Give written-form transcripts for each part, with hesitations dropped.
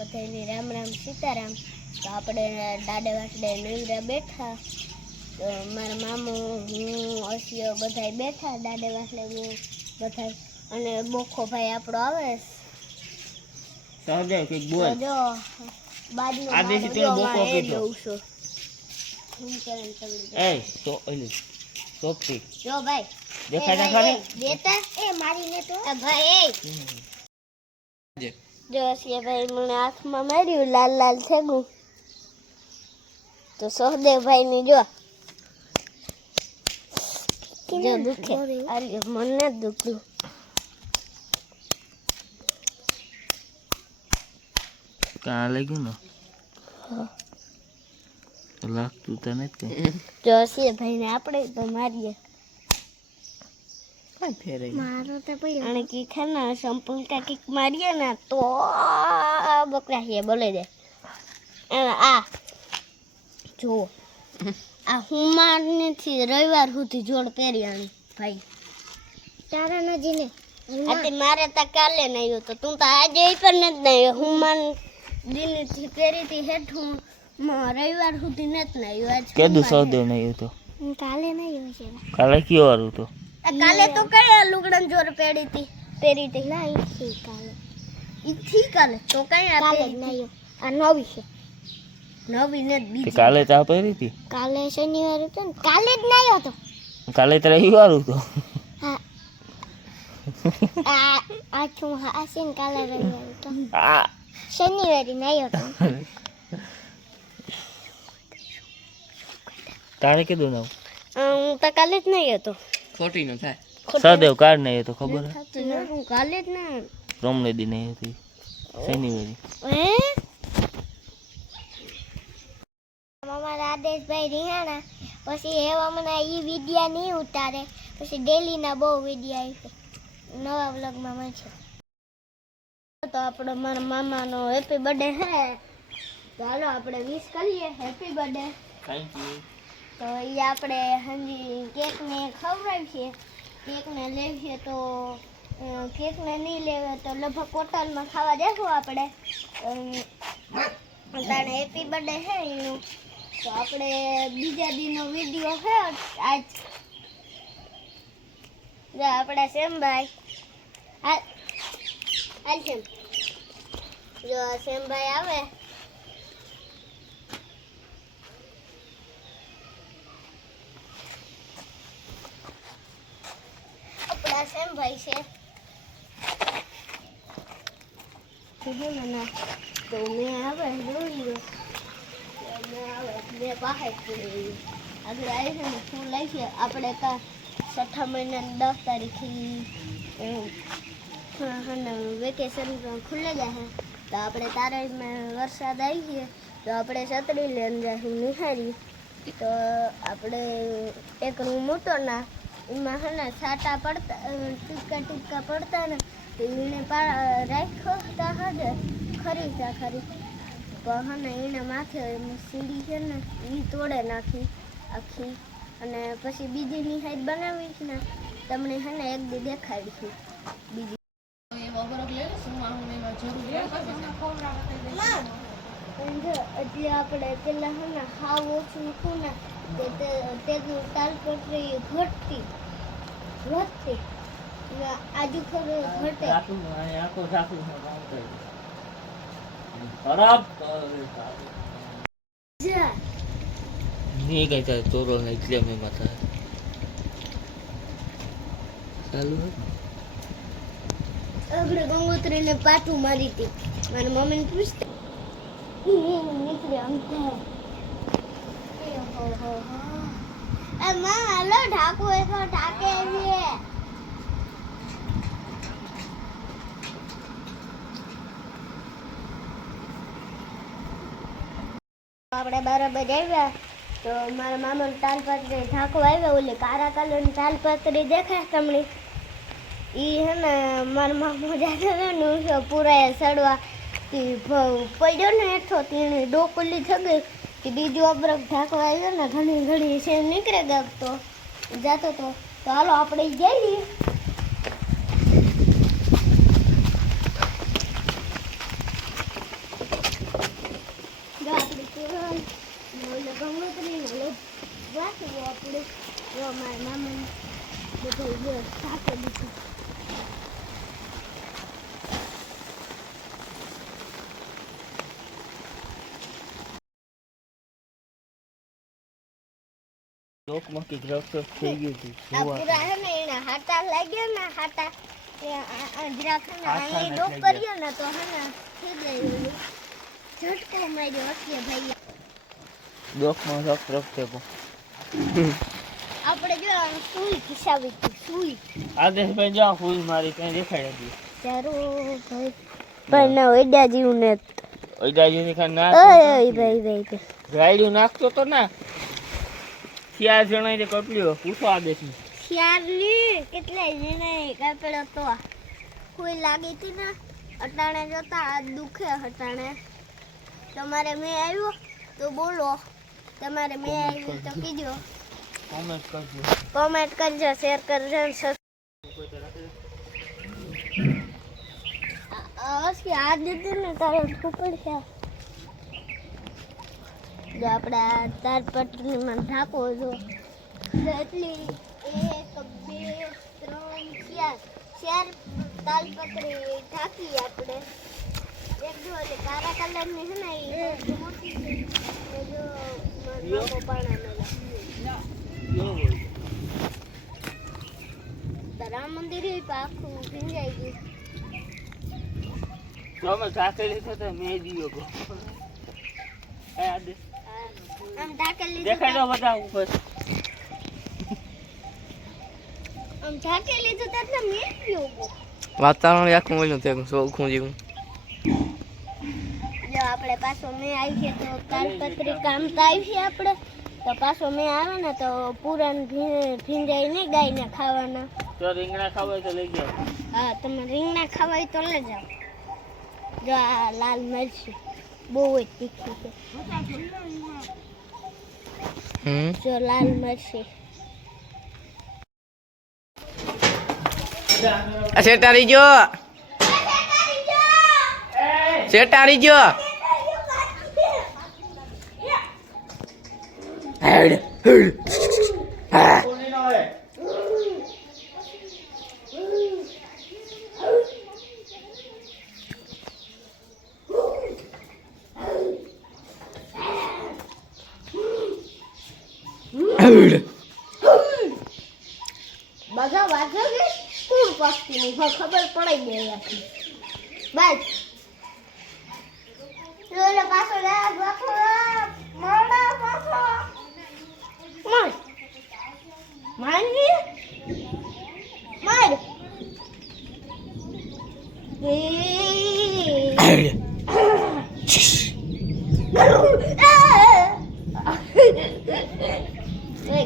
બધાને રામ રામ સીતારામ. તો આપણે દાડે વાસડે નવરા બેઠા, તો મારા મામો હું અસિયો બધા બેઠા દાડે વાસડે બધા, અને બોખો ભાઈ આપણો આવે સહદેવ કઈક બોલ. જો બાજનો આદેશી તું બોખો કીધો. હું કરે તમને એ તો ઓલી સોપી જો ભાઈ દેખાય ખરી દેતા એ મારીને તો ભાઈ જે જો અસિયા ભાઈ મને આંખમાં માર્યું, લાલ લાલ થઈ ગયું. તો સહદેવ ભાઈ ની જો દુખે, મને દુખ્યું. કાં લાગ્યું ને લાગતું તો નથી. જો અસિયા ભાઈ ને આપણે તો મારીએ. કાંઈ ફેરે મારો તો પડ્યો અને કી ખાના સંપલ કા કિક મારીએ ને તો બકરા હે બોલે દે. આ જો આ હુમાર થી રવિવાર સુધી જોડ પહેર્યાની ભાઈ તારા નજીને આતે મારે તા કાલે ન આવ્યો તો તું તો આજે પણ ન આવ્યો. હુમાર દિન થી પહેરી થી હેઠું રવિવાર સુધી ન આવ્યો. આજ કેદું સહદેવ નહીં તો કાલે ન આવ્યો છે. કાલે કયો વારું તો કાલે તો કયા લુગડન જોર પહેરી હતી ના ઈથી કાલે તો કયા કાલે નયો આ નવી છે, નવી ને બીજી કાલે ચા પહેરી હતી. કાલે શનિવાર હતો ને કાલે જ નયો હતો. કાલે તો રવિવાર હતો. હા આ છું હાસીન કાલે રવિવાર હતો. આ શનિવારે નયો હતો. તારે કીધું ના હું તો કાલે જ નયો હતો. ખોટી નો થાય. સહદેવ કાર નહીં તો ખબર હું કાલે જ ના રમણે દી નહીં હતી શનિવારે. અમારા આદેશભાઈ રિહાણા પછી એવા મને ઈ વિડિયા નહીં ઉતારે, પછી ડેલીના બહુ વિડિયા આવી છે નવા વ્લોગમાં મળશે. તો આપણો મારા મામાનો હેપી બર્થડે છે, તો હાલો આપણે વિશ કરીએ હેપી બર્થડે. Thank you. તો એ આપણે હજી કેકને ખવડાવીએ, કેકને લેવીએ તો કેકને નહીં લેવે તો લગભગ હોટલમાં ખાવા જશું આપણે. તાણે હેપી બર્થડે છે એનું, તો આપણે બીજા દીનો વિડીયો છે આજ. જો આપણા સેમભાઈ હાલ સેમ, જો સેમભાઈ આવે આપણા સેમભાઈ છે. તો મેં આવે જોઈ બે પાસે પડી આગળ આવી છે ને શું લઈ છે આપણે કા 6 મહિનાની 10 તારીખથી વેકેશન ખુલ્લે જાય, તો આપણે તારામાં વરસાદ આવી છે તો આપણે છત્રી લઈને જઈશું નિહાળી. તો આપણે એક રૂમ હતો ના એમાં છે ને છાંટા પડતા ટીપકા પડતા ને તો એને રાખ્યો હતા હજે ખરી પણ ને એને માથે સીડી છે ને એ તોડે નાખી આખી, અને પછી બીજી નિહાઈટ બનાવી છે ને તમને છે ને એક દી દેખાડીશું બીજી. હજી આપણે પેલા છે ને હાવ ઓછું હતું ને તેનું તાલપત્રી વધતી આજુ ખરું ઘટે. ખરાબ નહીં કઈ થાય ચોરો ને એટલે મેં માથા ચાલુ આપણે ગંગોત્રીને પાટું મારી હતી, મારી મમ્મીને પૂછતી નીકળે આમ હાલો ઢાંકો એટલો ઢાંકે છે. આપણે બરાબર આવ્યા તો મારા મામાને તાલપત્રી ઢાંકો આવ્યા, ઓલી કાળા કલરની તાલપત્રી દેખાય તમને એ હે ને મારા મામો જાતો ને પૂરા સડવા પડ્યો ને હેઠો તેની ડોકલી થઈ ગઈ કે બીજું અબરક ઢાંકો આવ્યો ને ઘણી છે નીકળે ગયો જાતો તો હાલો આપણે જઈએ. ગંગોત્રીનો લોટ વાંચવો આપણે. જો મારા મામાને બધું સાથે દીધું. લોકમાંથી દ્રક્ષ થઈ ગયું હતું આ પૂરા હે ને એના હાટા લાગ્યા ને હાટા એ જરાક હે ને અહીં ડોક કર્યો ને તો હે ને થઈ ગયું ઝટકો માર્યો હશે ભાઈ. લોકમાં રક્ષ છે પણ આપણે જો સુઈ ખિસાવી હતી સુઈ આદેશભાઈ જો ફૂલ મારી કઈ દેખાડે હતી ચારું ભાઈ પણ ના ઓડ્યા જીવ ને ઓઈદાજીની ખાન ના ઓય ભાઈ રાયડું નાખતો તો ના 4 જણાને કપલ્યો પૂછો આદેશની ખ્યાલની કેટલાય જણે કાપેલો તો કોઈ લાગી હતી ને અટાણે જોતા આ દુખે અટાણે. તમારે મેં આવ્યો તો બોલો, તમારે મેં આવ્યું તો કીજો, કોમેન્ટ કરજો, શેર કરજો ને સબસ્ક્રાઇબ આ દીધું ને તારે ઉપર છે. જો આપણે આ તારપત્રીમાં ઢાંકો જો એટલી 1 2 3 4 તાલપત્રી ઢાંકી આપણે. એક જો એટલે કાળા કલરની છે ને એ મોટી છે જો મારો પાણા રામ મંદિર આખું ભીંજાઈ ગયું. અમે સાથે લીધો તો મેં દીયો ગો આદેશ આમ ઢાકેલી દેખાય તો બધા ઉપર આમ ઢાકેલી તો તને મેં ગયો વાતાવરણ આખું મળ્યું તે સોખું જેવું. જો આપણે પાછો મેં આવી છે તો તાલપત્રી કામ તો આવી છે આપણે તો પાછો મેં આવે ને તો પૂરણ ભીંજાઈ નહીં ગાયને ખાવાના. તો રીંગણા ખાવા હોય તો લઈ જાઓ. હા તમે રીંગણા ખાવા હોય તો લઈ જાઓ. જો આ લાલ મરચી બહુ જ તીખી છે. જો લાલ મરચી સેટારી જો સેટારી જો હેડ હેડ હા બધા વાજો કે કોણ પક્ષીની ખબર પડી ગઈ આપી બસ રોલે પાછો લે બાપો મોડા પાછો માર માની માર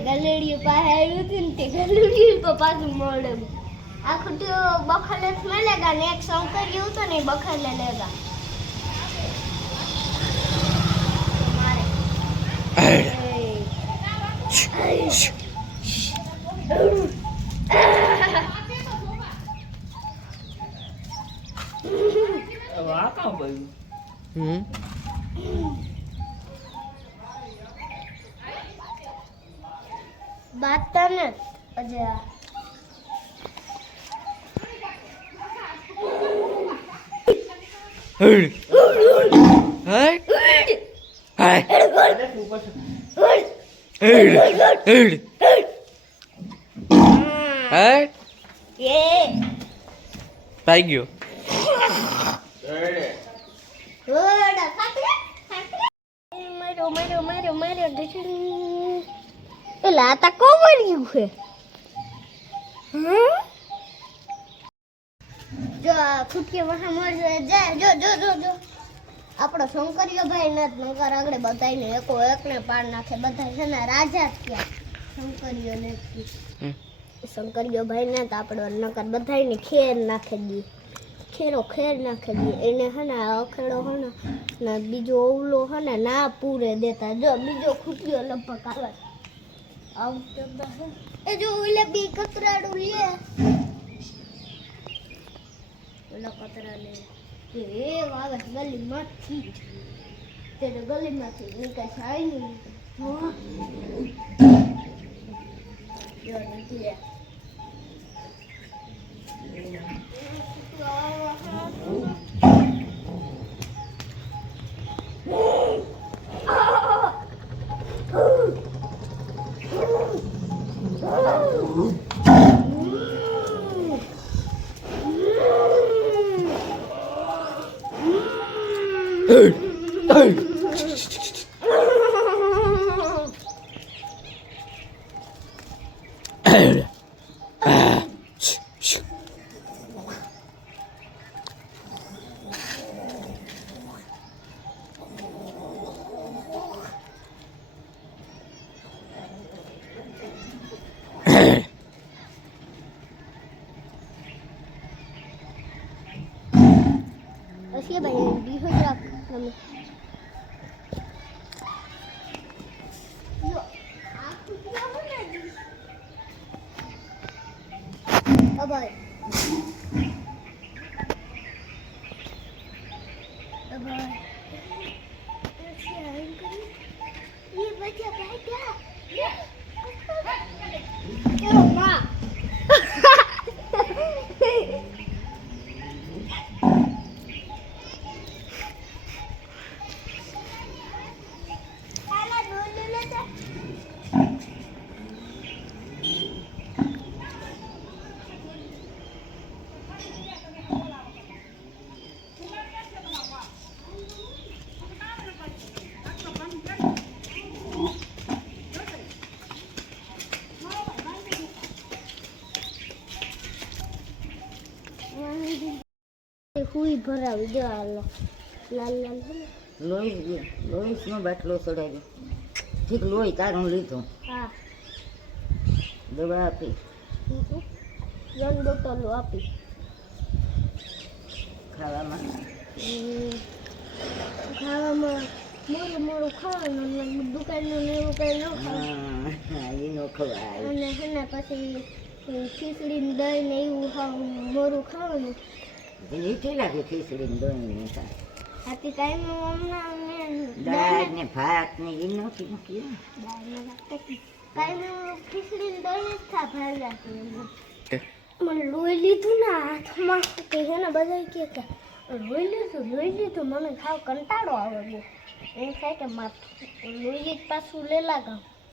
ગલેડીઓ પાસે આવ્યું હતું ને તે ગલેડીઓ પર પાછું મળે આખું તો બખલે મેલેગા ને એક શંકરિયું હતું ને બખલે લેગા આ કામ ભાઈ બાત તને અજા હેડ હેડ હેડ હેડ હેડ એ પાઈ ગયો ઓડા ખાટલે મારો ઢીચડી એલા આ તા કોવળ્યું છે જો ખુટકી વહા મર જાય જો આપણો શંકરિયો ભાઈ નત નકર આગળ બધાયને એકો એકને પાડ નાખે બધા છે ને રાજા થયા શંકરિયો ને શંકરિયો ભાઈ ને તો આપણો નકર બધાયને ખેર નાખી દે ખેર નાખી દે એને હે ને અખેડો હે ને બીજો ઓવલો હે ને ના પૂરે દેતા જો બીજો ખુટક્યો લગભગ આવે આવતો એ જો ઓલે બી કતરાડું લે ઓલા કતરા લે એ વાવે ગલીમાંથી તે ગલીમાંથી નીકળ જાય નહીં જો નથી લે. Así ભાઈ બીજો જ રાખ તમે. જો આ કુટિયા બનાવી. અભાઈ અભાઈ ये बच्चा भाई क्या चलो माँ हुई भरावी दो आलो लाल लाल है લોહીનો બાટલો ચડાવ્યો ઠીક લોહી તારું લીધું हाँ દવા આપી रंग बोतल आपी ખાવામાં ખાવામાં મોરું મોરું ખાવાનું દુકાનનું ને એવું કંઈ ન ખાવાનું હા એ નો ખવાય અને એના પછી ખીચડી ને દહીં ને એવું મોરું ખાવાનું નીચી લાગે ખીચડી દહીં આથી ટાઈમ હમણાં દાળ ને ભાત ને એ નથી મૂકી ટાઈમ ખીચડી ને દહીં જ ખા ભાંગા મને લોહી લીધું ને હાથમાં કે છે ને બધા કે લોહી લીધું મને ખાવ કંટાળો આવે બહુ એમ થાય કે લોહી જ પાછું લેલા ગામ